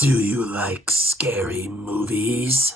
Do you like scary movies?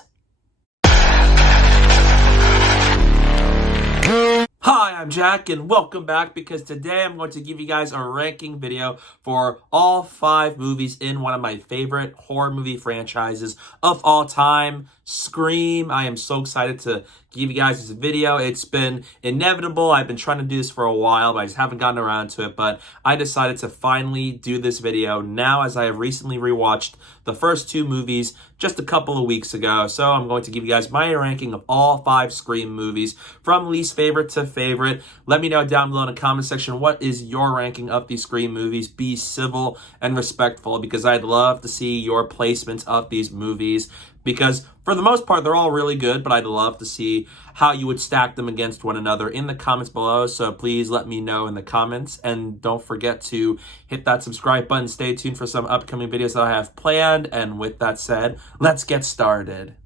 Hi, I'm Jack, and welcome back because today I'm going to give you guys a ranking video for all 5 movies in one of my favorite horror movie franchises of all time, Scream. I am so excited to give you guys this video. It's been inevitable. I've been trying to do this for a while, but I just haven't gotten around to it. But I decided to finally do this video now, as I have recently rewatched the first 2 movies just a couple of weeks ago. So I'm going to give you guys my ranking of all 5 Scream movies from least favorite to favorite. Let me know down below in the comment section, what is your ranking of these Scream movies? Be civil and respectful, because I'd love to see your placements of these movies, because for the most part, they're all really good, but I'd love to see how you would stack them against one another in the comments below. So please let me know in the comments, and don't forget to hit that subscribe button. Stay tuned for some upcoming videos that I have planned. And with that said, let's get started.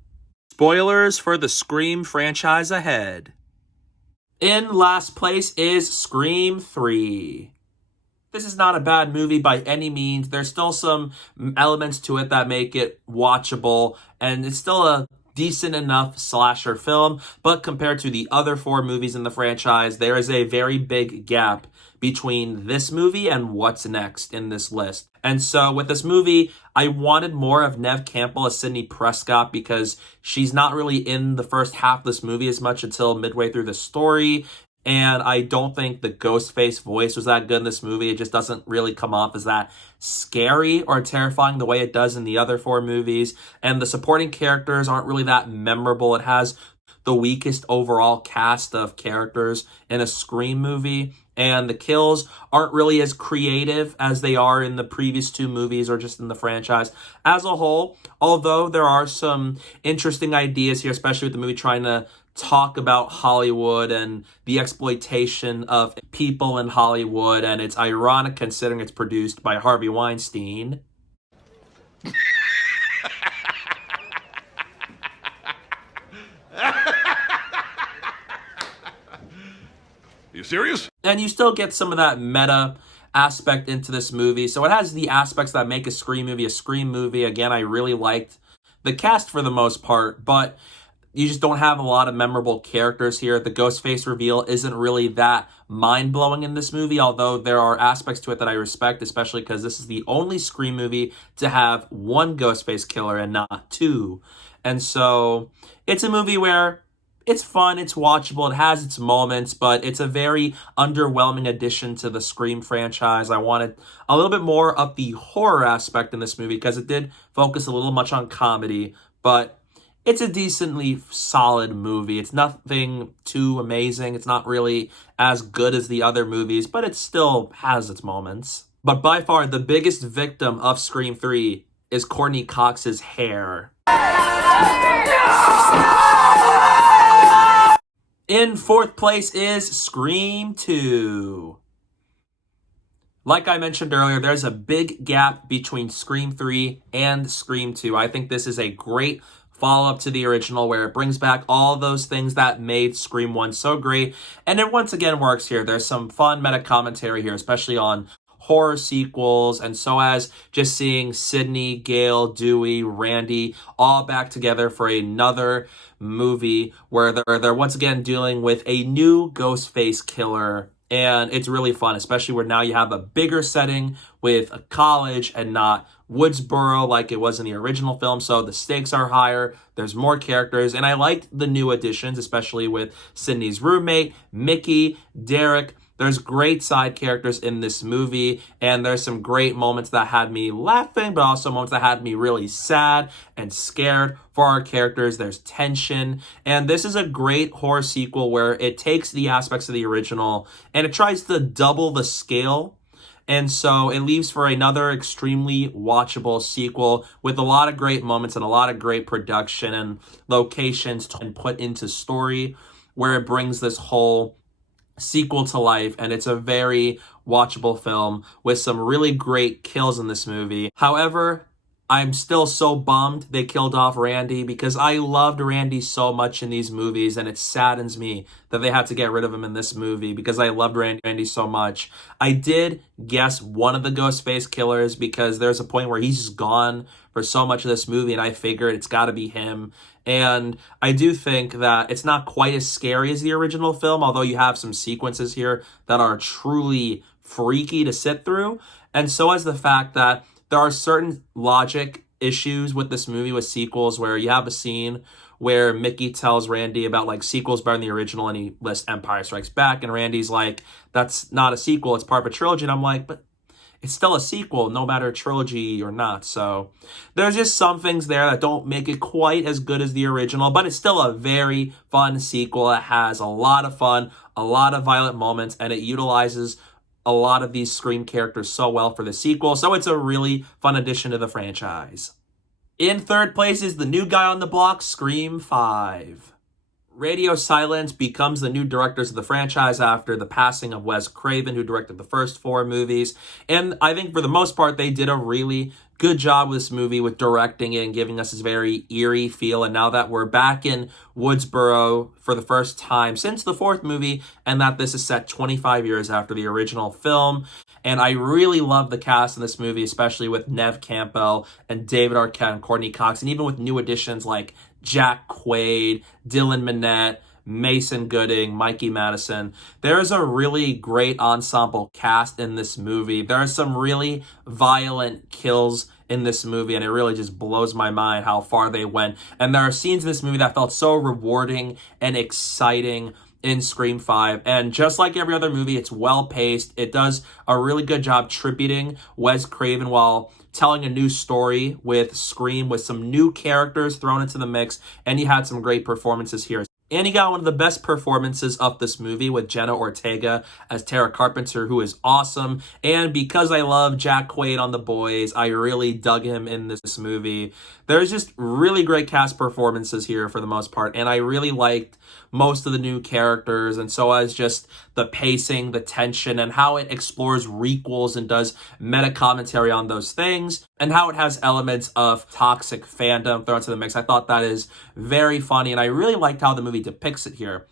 Spoilers for the Scream franchise ahead. In last place is Scream 3. This is not a bad movie by any means. There's still some elements to it that make it watchable, and it's still a decent enough slasher film, but compared to the other 4 movies in the franchise, there is a very big gap between this movie and what's next in this list. And so with this movie, I wanted more of Neve Campbell as Sidney Prescott, because she's not really in the first half of this movie as much until midway through the story. And I don't think the Ghostface voice was that good in this movie. It just doesn't really come off as that scary or terrifying the way it does in the other 4 movies. And the supporting characters aren't really that memorable. It has the weakest overall cast of characters in a Scream movie. And the kills aren't really as creative as they are in the previous 2 movies or just in the franchise as a whole. Although there are some interesting ideas here, especially with the movie trying to talk about Hollywood and the exploitation of people in Hollywood, and it's ironic considering it's produced by Harvey Weinstein. You serious? And you still get some of that meta aspect into this movie. So it has the aspects that make a Scream movie a Scream movie. Again, I really liked the cast for the most part, but you just don't have a lot of memorable characters here. The Ghostface reveal isn't really that mind-blowing in this movie, although there are aspects to it that I respect, especially because this is the only Scream movie to have 1 Ghostface killer and not 2. And so it's a movie where it's fun, it's watchable, it has its moments, but it's a very underwhelming addition to the Scream franchise. I wanted a little bit more of the horror aspect in this movie, because it did focus a little much on comedy, but it's a decently solid movie. It's nothing too amazing. It's not really as good as the other movies, but it still has its moments. But by far, the biggest victim of Scream 3 is Courtney Cox's hair. In 4th place is Scream 2. Like I mentioned earlier, there's a big gap between Scream 3 and Scream 2. I think this is a great follow-up to the original, where it brings back all those things that made Scream 1 so great. And it once again works here. There's some fun meta-commentary here, especially on horror sequels, and so as just seeing Sidney, Gail, Dewey, Randy all back together for another movie where they're once again dealing with a new Ghostface killer. And it's really fun, especially where now you have a bigger setting with a college and not Woodsboro like it was in the original film. So the stakes are higher, there's more characters, and I liked the new additions, especially with Sydney's roommate, Mickey, Derek. There's great side characters in this movie, and there's some great moments that had me laughing, but also moments that had me really sad and scared for our characters. There's tension, and this is a great horror sequel where it takes the aspects of the original and it tries to double the scale. And so it leaves for another extremely watchable sequel with a lot of great moments and a lot of great production and locations and put into story, where it brings this whole sequel to life. And it's a very watchable film with some really great kills in this movie. However, I'm still so bummed they killed off Randy, because I loved Randy so much in these movies, and it saddens me that they had to get rid of him in this movie because I loved Randy so much. I did guess one of the Ghostface killers because there's a point where he's just gone for so much of this movie, and I figured it's got to be him. And I do think that it's not quite as scary as the original film, although you have some sequences here that are truly freaky to sit through. And so is the fact that there are certain logic issues with this movie with sequels where you have a scene where Mickey tells Randy about like sequels better than the original, and he lists Empire Strikes Back, and Randy's like, that's not a sequel, it's part of a trilogy. And I'm like, but it's still a sequel, no matter trilogy or not. So there's just some things there that don't make it quite as good as the original, but it's still a very fun sequel. It has a lot of fun, a lot of violent moments, and it utilizes a lot of these Scream characters so well for the sequel. So it's a really fun addition to the franchise. In third place is the new guy on the block, Scream 5. Radio Silence becomes the new directors of the franchise after the passing of Wes Craven, who directed the first 4 movies. And I think for the most part, they did a really good job with this movie with directing it and giving us this very eerie feel. And now that we're back in Woodsboro for the first time since the 4th movie, and that this is set 25 years after the original film. And I really love the cast in this movie, especially with Neve Campbell and David Arquette and Courtney Cox, and even with new additions like Jack Quaid, Dylan Minnette, Mason Gooding, Mikey Madison. There is a really great ensemble cast in this movie. There are some really violent kills in this movie, and it really just blows my mind how far they went. And there are scenes in this movie that felt so rewarding and exciting in Scream 5. And just like every other movie, it's well-paced. It does a really good job tributing Wes Craven while telling a new story with Scream, with some new characters thrown into the mix, and he had some great performances here. And he got one of the best performances of this movie with Jenna Ortega as Tara Carpenter, who is awesome. And because I love Jack Quaid on The Boys, I really dug him in this movie. There's just really great cast performances here for the most part, and I really liked most of the new characters, and so as just the pacing, the tension, and how it explores requels and does meta commentary on those things, and how it has elements of toxic fandom thrown into the mix. I thought that is very funny, and I really liked how the movie depicts it here.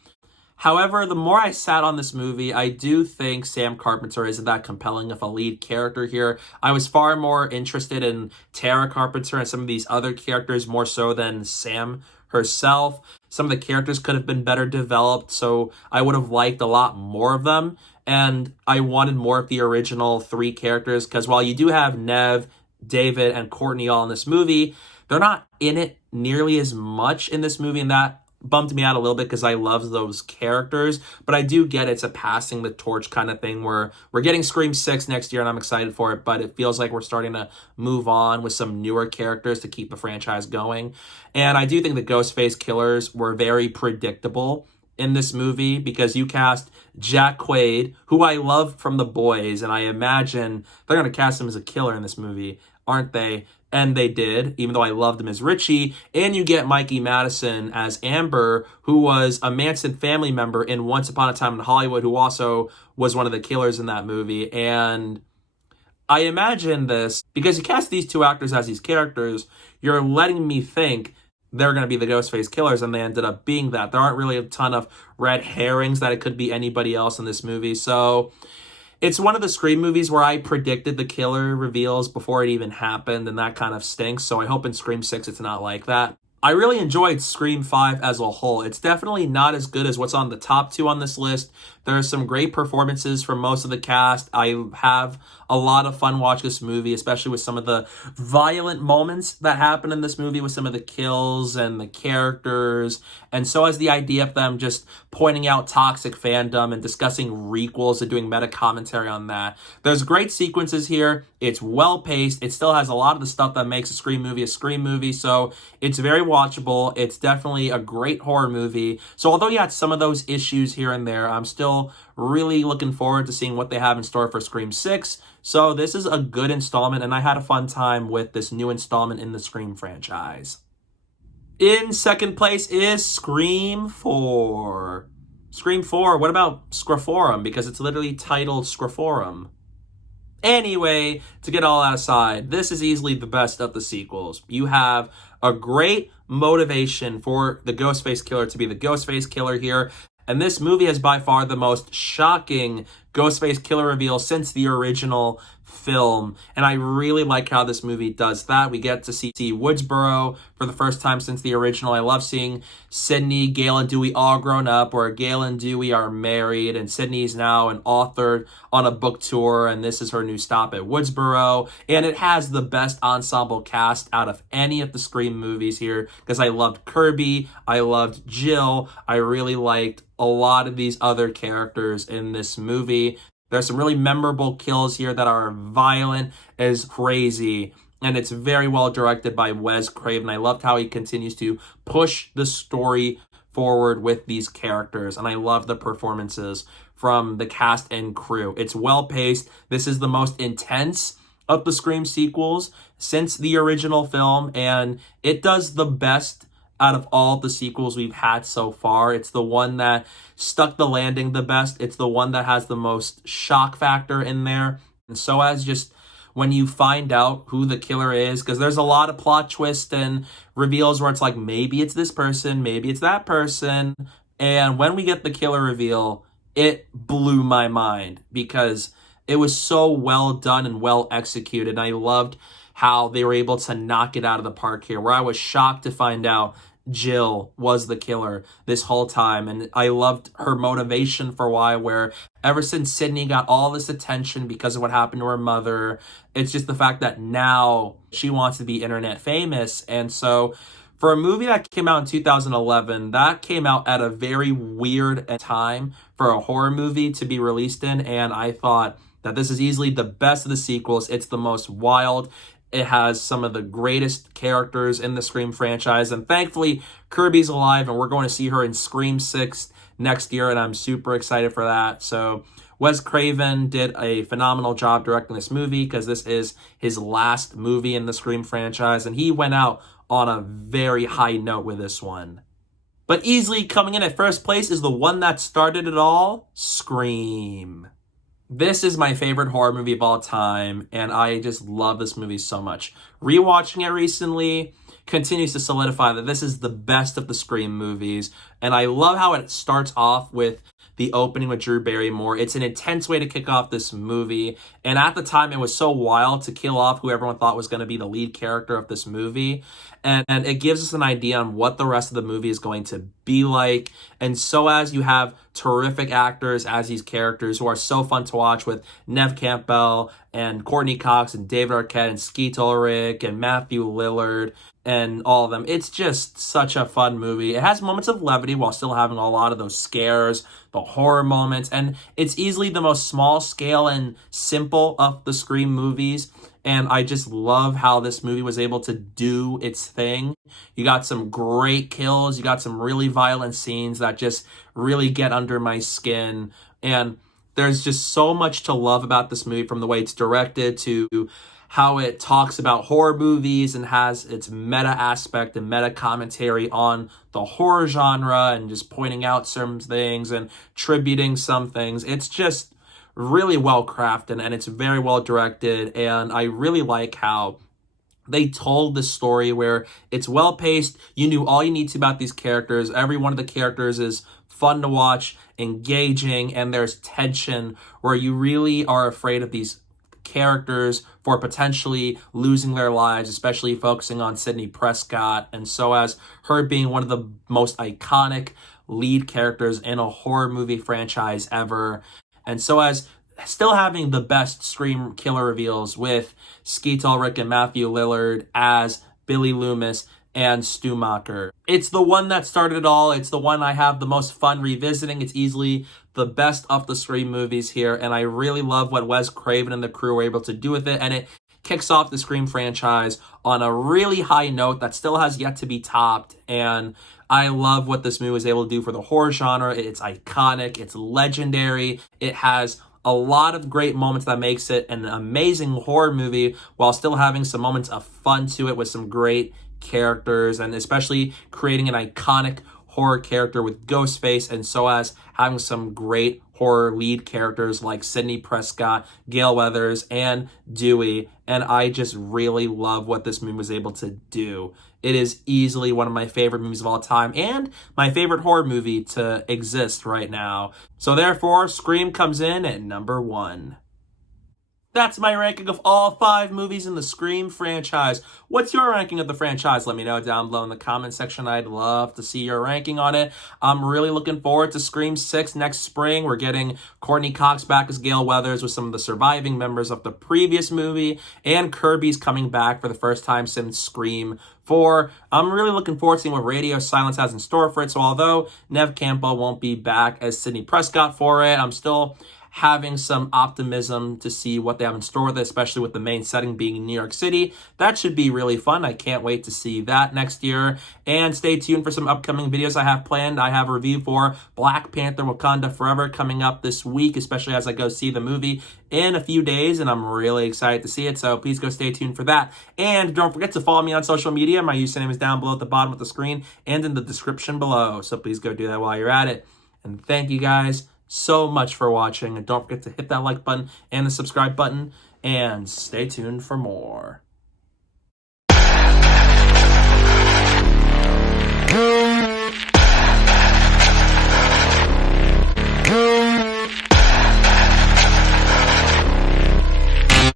However, the more I sat on this movie, I do think Sam Carpenter isn't that compelling of a lead character here. I was far more interested in Tara Carpenter and some of these other characters more so than Sam herself. Some of the characters could have been better developed, so I would have liked a lot more of them. And I wanted more of the original 3 characters, because while you do have Neve, David, and Courtney all in this movie, they're not in it nearly as much in this movie, and that bummed me out a little bit because I love those characters. But I do get it's a passing the torch kind of thing where we're getting Scream 6 next year and I'm excited for it, but it feels like we're starting to move on with some newer characters to keep the franchise going. And I do think the Ghostface killers were very predictable in this movie, because you cast Jack Quaid, who I love from The Boys, and I imagine they're going to cast him as a killer in this movie, aren't they? And they did, even though I loved him as Richie. And you get Mikey Madison as Amber, who was a Manson family member in Once Upon a Time in Hollywood, who also was one of the killers in that movie. And I imagine this, because you cast these 2 actors as these characters, you're letting me think they're going to be the Ghostface killers, and they ended up being that. There aren't really a ton of red herrings that it could be anybody else in this movie. So it's one of the Scream movies where I predicted the killer reveals before it even happened, and that kind of stinks. So I hope in Scream 6 it's not like that. I really enjoyed Scream 5 as a whole. It's definitely not as good as what's on the top 2 on this list. There are some great performances from most of the cast. I have a lot of fun watching this movie, especially with some of the violent moments that happen in this movie with some of the kills and the characters. And so as the idea of them just pointing out toxic fandom and discussing requels and doing meta commentary on that. There's great sequences here. It's well-paced. It still has a lot of the stuff that makes a Scream movie. So it's very watchable. It's definitely a great horror movie. So although you had some of those issues here and there, I'm still really looking forward to seeing what they have in store for Scream 6. So this is a good installment, and I had a fun time with this new installment in the Scream franchise. In second place is Scream 4. Scream 4, what about Scroforum? Because it's literally titled Scroforum. Anyway, to get all that aside, this is easily the best of the sequels. You have a great motivation for the Ghostface killer to be the Ghostface killer here. And this movie has by far the most shocking Ghostface killer reveal since the original film. And I really like how this movie does that. We get to see Woodsboro for the first time since the original. I love seeing Sydney, Gale, and Dewey all grown up, where Gale and Dewey are married, and Sydney's now an author on a book tour, and this is her new stop at Woodsboro. And it has the best ensemble cast out of any of the Scream movies here, because I loved Kirby, I loved Jill, I really liked a lot of these other characters in this movie. There's some really memorable kills here that are violent as crazy, and it's very well directed by Wes Craven. I loved how he continues to push the story forward with these characters, and I love the performances from the cast and crew. It's well paced. This is the most intense of the Scream sequels since the original film, and it does the best out of all the sequels we've had so far. It's the one that stuck the landing the best. It's the one that has the most shock factor in there. And so as just when you find out who the killer is, because there's a lot of plot twists and reveals where it's like, maybe it's this person, maybe it's that person. And when we get the killer reveal, it blew my mind because it was so well done and well executed. And I loved how they were able to knock it out of the park here, where I was shocked to find out Jill was the killer this whole time. And I loved her motivation for why, where ever since Sydney got all this attention because of what happened to her mother, it's just the fact that now she wants to be internet famous. And so for a movie that came out in 2011, that came out at a very weird time for a horror movie to be released in. And I thought that this is easily the best of the sequels. It's the most wild. It has some of the greatest characters in the Scream franchise. And thankfully, Kirby's alive, and we're going to see her in Scream 6 next year, and I'm super excited for that. So Wes Craven did a phenomenal job directing this movie because this is his last movie in the Scream franchise, and he went out on a very high note with this one. But easily coming in at first place is the one that started it all, Scream. This is my favorite horror movie of all time, and I just love this movie so much. Rewatching it recently continues to solidify that this is the best of the Scream movies, and I love how it starts off with the opening with Drew Barrymore. It's an intense way to kick off this movie, and at the time it was so wild to kill off who everyone thought was going to be the lead character of this movie, and it gives us an idea on what the rest of the movie is going to be like. And so as you have terrific actors as these characters who are so fun to watch, with Neve Campbell and Courtney Cox and David Arquette and Skeet Ulrich and Matthew Lillard and all of them. It's just such a fun movie. It has moments of levity while still having a lot of those scares, the horror moments, and it's easily the most small scale and simple of the Scream movies. And I just love how this movie was able to do its thing. You got some great kills. You got some really violent scenes that just really get under my skin. And there's just so much to love about this movie, from the way it's directed to how it talks about horror movies and has its meta aspect and meta commentary on the horror genre and just pointing out certain things and tributing some things. It's just really well crafted, and it's very well directed, and I really like how they told the story where it's well paced. You knew all you need to about these characters. Every one of the characters is fun to watch, engaging, and there's tension where you really are afraid of these characters for potentially losing their lives, especially focusing on Sidney Prescott. And so as her being one of the most iconic lead characters in a horror movie franchise ever, and so as still having the best Scream killer reveals with Skeet Ulrich and Matthew Lillard as Billy Loomis and Stu Macher. It's the one that started it all. It's the one I have the most fun revisiting. It's easily the best of the Scream movies here, and I really love what Wes Craven and the crew were able to do with it, and it kicks off the Scream franchise on a really high note that still has yet to be topped. And I love what this movie was able to do for the horror genre. It's iconic, it's legendary, it has a lot of great moments that makes it an amazing horror movie while still having some moments of fun to it with some great characters, and especially creating an iconic horror character with Ghostface, and so as having some great horror lead characters like Sidney Prescott, Gale Weathers, and Dewey. And I just really love what this movie was able to do. It is easily one of my favorite movies of all time and my favorite horror movie to exist right now. So therefore, Scream comes in at number 1. That's my ranking of all 5 movies in the Scream franchise. What's your ranking of the franchise? Let me know down below in the comment section. I'd love to see your ranking on it. I'm really looking forward to Scream 6 next spring. We're getting Courtney Cox back as Gale Weathers with some of the surviving members of the previous movie, and Kirby's coming back for the first time since Scream 4. I'm really looking forward to seeing what Radio Silence has in store for it. So although Neve Campbell won't be back as Sidney Prescott for it, I'm still having some optimism to see what they have in store with it, especially with the main setting being New York City. That should be really fun. I can't wait to see that next year. And stay tuned for some upcoming videos I have planned. I have a review for Black Panther Wakanda Forever coming up this week, especially as I go see the movie in a few days, and I'm really excited to see it, so please go stay tuned for that. And don't forget to follow me on social media. My username is down below at the bottom of the screen and in the description below, so please go do that while you're at it. And thank you guys so much for watching, and don't forget to hit that like button and the subscribe button, and stay tuned for more.